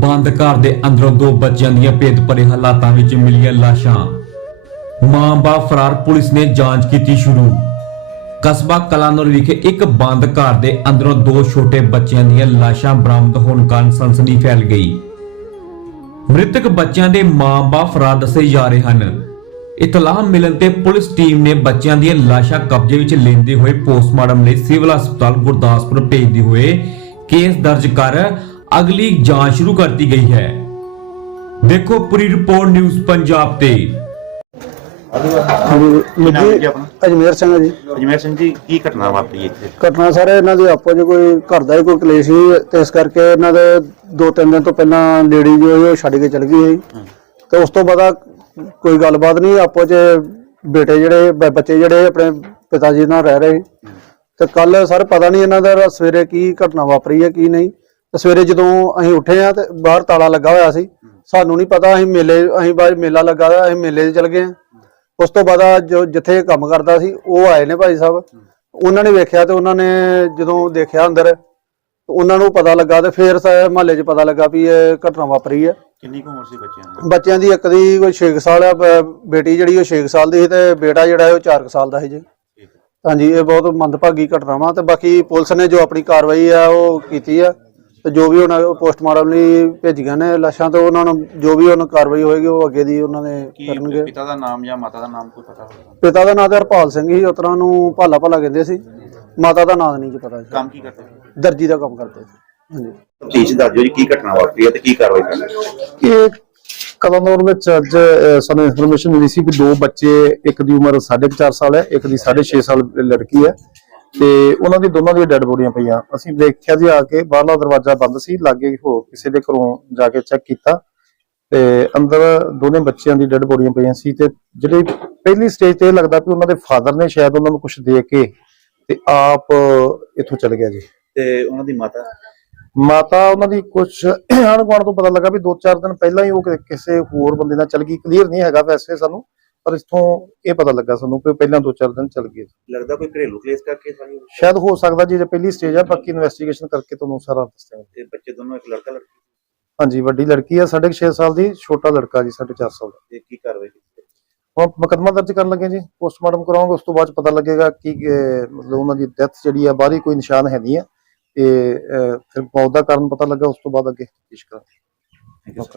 ਬੰਦ ਘਰ ਦੇ ਅੰਦਰੋਂ ਦੋ ਬੱਚਿਆਂ ਦੀਆਂ ਭੇਦ ਭਰੇ ਹਾਲਾਤਾਂ ਵਿੱਚ ਮਿਲੀਆਂ ਲਾਸ਼ਾਂ। ਮਾਂ-ਬਾਪ ਫਰਾਰ ਪੁਲਿਸ ਨੇ ਜਾਂਚ ਕੀਤੀ ਸ਼ੁਰੂ। ਕਸਬਾ ਕਲਾਨੌਰ ਵਿਖੇ ਇੱਕ ਬੰਦ ਘਰ ਦੇ ਅੰਦਰੋਂ ਦੋ ਛੋਟੇ ਬੱਚਿਆਂ ਦੀਆਂ ਲਾਸ਼ਾਂ ਬਰਾਮਦ ਹੋਣ ਕਾਰਨ ਸਨਸਨੀ ਫੈਲ ਗਈ। ਮ੍ਰਿਤਕ ਬੱਚਿਆਂ ਦੇ ਮਾਂ-ਬਾਪ ਫਰਾਰ ਦੱਸੇ ਜਾ ਰਹੇ ਹਨ। ਇਤਲਾਹ ਮਿਲਣ ਤੇ ਪੁਲਿਸ ਟੀਮ ਨੇ ਬੱਚਿਆਂ ਦੀਆਂ ਲਾਸ਼ਾਂ ਕਬਜ਼ੇ ਵਿੱਚ ਲੈਂਦੇ ਹੋਏ ਪੋਸਟਮਾਰਟਮ ਲਈ ਸਿਵਲ ਹਸਪਤਾਲ ਗੁਰਦਾਸਪੁਰ ਭੇਜਦੇ ਹੋਏ ਕੇਸ ਦਰਜ ਕਰ ਅਗਲੀ ਜਾਂਚ ਸ਼ੁਰੂ ਕਰਤੀ ਗਈ ਹੈ। ਦੇਖੋ ਪੂਰੀ ਰਿਪੋਰਟ ਨਿਊਜ਼ ਪੰਜਾਬ ਤੇ। ਹਾਂਜੀ ਜੀ? ਅਜਮੇਰ ਸਿੰਘ ਜੀ। ਅਜਮੇਰ ਸਿੰਘ ਜੀ ਕੀ ਘਟਨਾ ਵਾਪਰੀ ਇੱਥੇ? ਘਟਨਾ ਸਾਰੇ ਇਹਨਾਂ ਦੀ ਆਪੋ ਚ ਕੋਈ ਘਰ ਦਾ ਹੀ ਕੋਈ ਕਲੇਸ਼ ਸੀ ਤੇ ਇਸ ਕਰਕੇ ਇਹਨਾਂ ਦੇ ਦੋ ਤਿੰਨ ਦਿਨ ਤੋਂ ਪਹਿਲਾਂ ਲੇਡੀ ਜੋ ਸੀ ਉਹ ਛੱਡ ਕੇ ਚਲ ਗਈ ਸੀ। ਤੇ ਉਸ ਤੋਂ ਬਾਅਦ ਕੋਈ ਗੱਲਬਾਤ ਨਹੀਂ ਆਪੋ ਚ ਬੇਟੇ ਜਿਹੜੇ ਬ- ਬੱਚੇ ਜਿਹੜੇ ਆਪਣੇ ਪਿਤਾ ਜੀ ਨਾਲ ਰਹਿ ਰਹੇ। ਤੇ ਕੱਲ ਸਰ ਪਤਾ ਨਹੀਂ ਇਹਨਾਂ ਦਾ ਸਵੇਰੇ ਕੀ ਘਟਨਾ ਵਾਪਰੀ ਹੈ ਕੀ ਨਹੀਂ। ਤੇ ਸਵੇਰੇ ਜਦੋਂ ਅਸੀਂ ਉੱਠੇ ਆ ਤੇ ਬਾਹਰ ਤਾਲਾ ਲੱਗਾ ਹੋਇਆ ਸੀ ਸਾਨੂੰ ਨਹੀਂ ਪਤਾ ਅਸੀਂ ਮੇਲੇ ਅਸੀਂ ਬਾਹਰ ਮੇਲਾ ਲੱਗਾ ਹੋਇਆ ਅਸੀਂ ਮੇਲੇ 'ਚ ਚਲ ਗਏ ਆ ਉਸ ਤੋਂ ਬਾਅਦ ਜੋ ਜਿੱਥੇ ਕੰਮ ਕਰਦਾ ਸੀ ਉਹ ਆਏ ਨੇ ਭਾਈ ਸਾਹਿਬ। ਉਹਨਾਂ ਨੇ ਵੇਖਿਆ ਤੇ ਉਹਨਾਂ ਨੇ ਜਦੋਂ ਦੇਖਿਆ ਅੰਦਰ ਉਹਨਾਂ ਨੂੰ ਪਤਾ ਲੱਗਾ ਤੇ ਫੇਰ ਮਹੱਲੇ 'ਚ ਪਤਾ ਲੱਗਾ ਵੀ ਇਹ ਘਟਨਾ ਵਾਪਰੀ ਹੈ ਕਿੰਨੀ ਕੁ ਉਮਰ ਸੀ ਬੱਚਿਆਂ ਦੀ? ਬੱਚਿਆਂ ਦੀ ਇੱਕ ਦੀ ਕੋਈ 6 ਸਾਲ ਆ ਬੇਟੀ ਜਿਹੜੀ ਉਹ 6 ਸਾਲ ਦੀ ਸੀ ਤੇ ਬੇਟਾ ਜਿਹੜਾ ਉਹ 4 ਸਾਲ ਦਾ ਸੀ ਜੀ। ਹਾਂਜੀ ਇਹ ਬਹੁਤ ਮੰਦਭਾਗੀ ਘਟਨਾ ਵਾ ਤੇ ਬਾਕੀ ਪੁਲਿਸ ਨੇ ਜੋ ਆਪਣੀ ਕਾਰਵਾਈ ਆ ਉਹ ਕੀਤੀ ਆ। ਤੇ ਜੋ ਵੀ ਉਹਨਾਂ ਪੋਸਟਮਾਰਟਮ ਲਈ ਭੇਜੀਆਂ ਨੇ ਲਾਸ਼ਾਂ ਤੋਂ ਉਹਨਾਂ ਨੂੰ ਜੋ ਵੀ ਉਹਨਾਂ ਕਾਰਵਾਈ ਹੋਏਗੀ ਉਹ ਅੱਗੇ ਦੀ ਉਹਨਾਂ ਨੇ ਕੀ ਕਰਨਗੇ। ਪਿਤਾ ਦਾ ਨਾਮ ਜਾਂ ਮਾਤਾ ਦਾ ਨਾਮ ਕੋਈ ਪਤਾ ਹੋਵੇ ਪਿਤਾ ਦਾ ਨਾਂ ਤੇ ਹਰਪਾਲ ਸਿੰਘ ਸੀ ਉਤਰਾ ਨੂੰ ਭਾਲਾ ਭਾਲਾ ਕਹਿੰਦੇ ਸੀ। ਮਾਤਾ ਦਾ ਨਾਂ ਨਹੀਂ ਜੀ ਪਤਾ ਜੀ। ਕੰਮ ਕੀ ਕਰਦੇ ਦਰਜੀ ਦਾ ਕੰਮ ਕਰਦੇ ਸੀ। ਹਾਂਜੀ। ਤੀਜ ਦੱਸੋ ਜੀ ਕੀ ਘਟਨਾ ਵਾਪਰੀ ਹੈ ਤੇ ਕੀ ਕਾਰਵਾਈ ਕਰਨੀ ਇਹ ਕਦਮੌਰ ਵਿੱਚ ਅੱਜ ਅਹ, ਸਾਨੂੰ ਇਨਫੋਰਮੇਸ਼ਨ ਮਿਲੀ ਸੀ ਕਿ ਦੋ ਬੱਚੇ ਇੱਕ ਦੀ ਉਮਰ 4.5 ਸਾਲ ਹੈ ਇੱਕ ਦੀ 6.5 ਸਾਲ ਲੜਕੀ ਹੈ। ਤੇ ਉਹਨਾਂ ਦੀ ਦੋਨਾਂ ਦੀਆਂ ਡੈੱਡ ਬੋਡੀਆਂ ਪਈਆਂ। ਅਸੀਂ ਦੇਖਿਆ ਜੀ ਆ ਕੇ ਬਾਹਰਲਾ ਦਰਵਾਜ਼ਾ ਬੰਦ ਸੀ ਲਾਗੇ ਹੋ ਕਿਸੇ ਦੇ ਘਰੋਂ ਜਾ ਕੇ ਚੈੱਕ ਕੀਤਾ ਤੇ ਅੰਦਰ ਦੋਨੇ ਬੱਚਿਆਂ ਦੀ ਡੈੱਡ ਬੋਡੀਆਂ ਪਈਆਂ ਸੀ ਤੇ ਜਿਹੜੀ ਪਹਿਲੀ ਸਟੇਜ ਤੇ ਲੱਗਦਾ ਵੀ ਉਹਨਾਂ ਦੇ ਫਾਦਰ ਨੇ ਸ਼ਾਇਦ ਉਹਨਾਂ ਨੂੰ ਕੁਝ ਦੇ ਕੇ ਤੇ ਆਪ ਇੱਥੋਂ ਚਲੇ ਗਿਆ ਜੀ। ਤੇ ਉਹਨਾਂ ਦੀ ਮਾਤਾ? ਮਾਤਾ ਉਹਨਾਂ ਦੀ ਕੁਝ ਆਣ ਤੋਂ ਪਤਾ ਲੱਗਾ ਵੀ 2-4 ਦਿਨ ਪਹਿਲਾਂ ਹੀ ਉਹ ਕਿਸੇ ਹੋਰ ਬੰਦੇ ਨਾਲ ਚਲ ਗਈ। ਕਲੀਅਰ ਨਹੀਂ ਹੈਗਾ ਵੈਸੇ ਸਾਨੂੰ। ਪਰ ਇਥੋਂ ਇਹ ਪਤਾ ਲੱਗਾ ਸਾਨੂੰ ਕਿ ਪਹਿਲਾਂ 2-4 ਦਿਨ ਚਲ ਗਈ ਲੱਗਦਾ ਕੋਈ ਘਰੇਲੂ ਕਲੇਸ਼ ਕਰਕੇ ਸਾਰੀ ਸ਼ਾਇਦ ਹੋ ਸਕਦਾ ਜੀ ਜੇ ਪਹਿਲੀ ਸਟੇਜ ਆ ਬਾਕੀ ਇਨਵੈਸਟੀਗੇਸ਼ਨ ਕਰਕੇ ਤੁਹਾਨੂੰ ਸਾਰਾ ਦੱਸਾਂਗੇ ਤੇ ਬੱਚੇ ਦੋਨੋਂ ਇੱਕ ਲੜਕਾ ਲੜਕੀ? ਹਾਂਜੀ ਵੱਡੀ ਲੜਕੀ ਆ 6.5 ਸਾਲ ਦੀ ਛੋਟਾ ਲੜਕਾ ਜੀ 4.5 ਸਾਲ ਦਾ। ਤੇ ਕੀ ਕਾਰਵਾਈ ਕੀਤੀ ਹੁਣ ਮੁਕੱਦਮਾ ਦਰਜ ਕਰਨ ਲੱਗੇ ਜੀ ਪੋਸਟਮਾਰਟਮ ਕਰਾਵਾਂਗੇ ਉਸ ਤੋਂ ਬਾਅਦ ਪਤਾ ਲੱਗੇਗਾ ਕਿ ਮਤਲਬ ਉਹਨਾਂ ਦੀ ਡੈਥ ਜਿਹੜੀ ਆ ਬਾਹਰੀ ਕੋਈ ਨਿਸ਼ਾਨ ਹੈ ਨਹੀਂ ਹੈ ਤੇ ਫਿਰ ਮੌਤ ਦਾ ਕਾਰਨ ਪਤਾ ਲੱਗਾ ਉਸ ਤੋਂ ਬਾਅਦ ਅੱਗੇ ਪੇਸ਼ ਕਰਾਂਗੇ.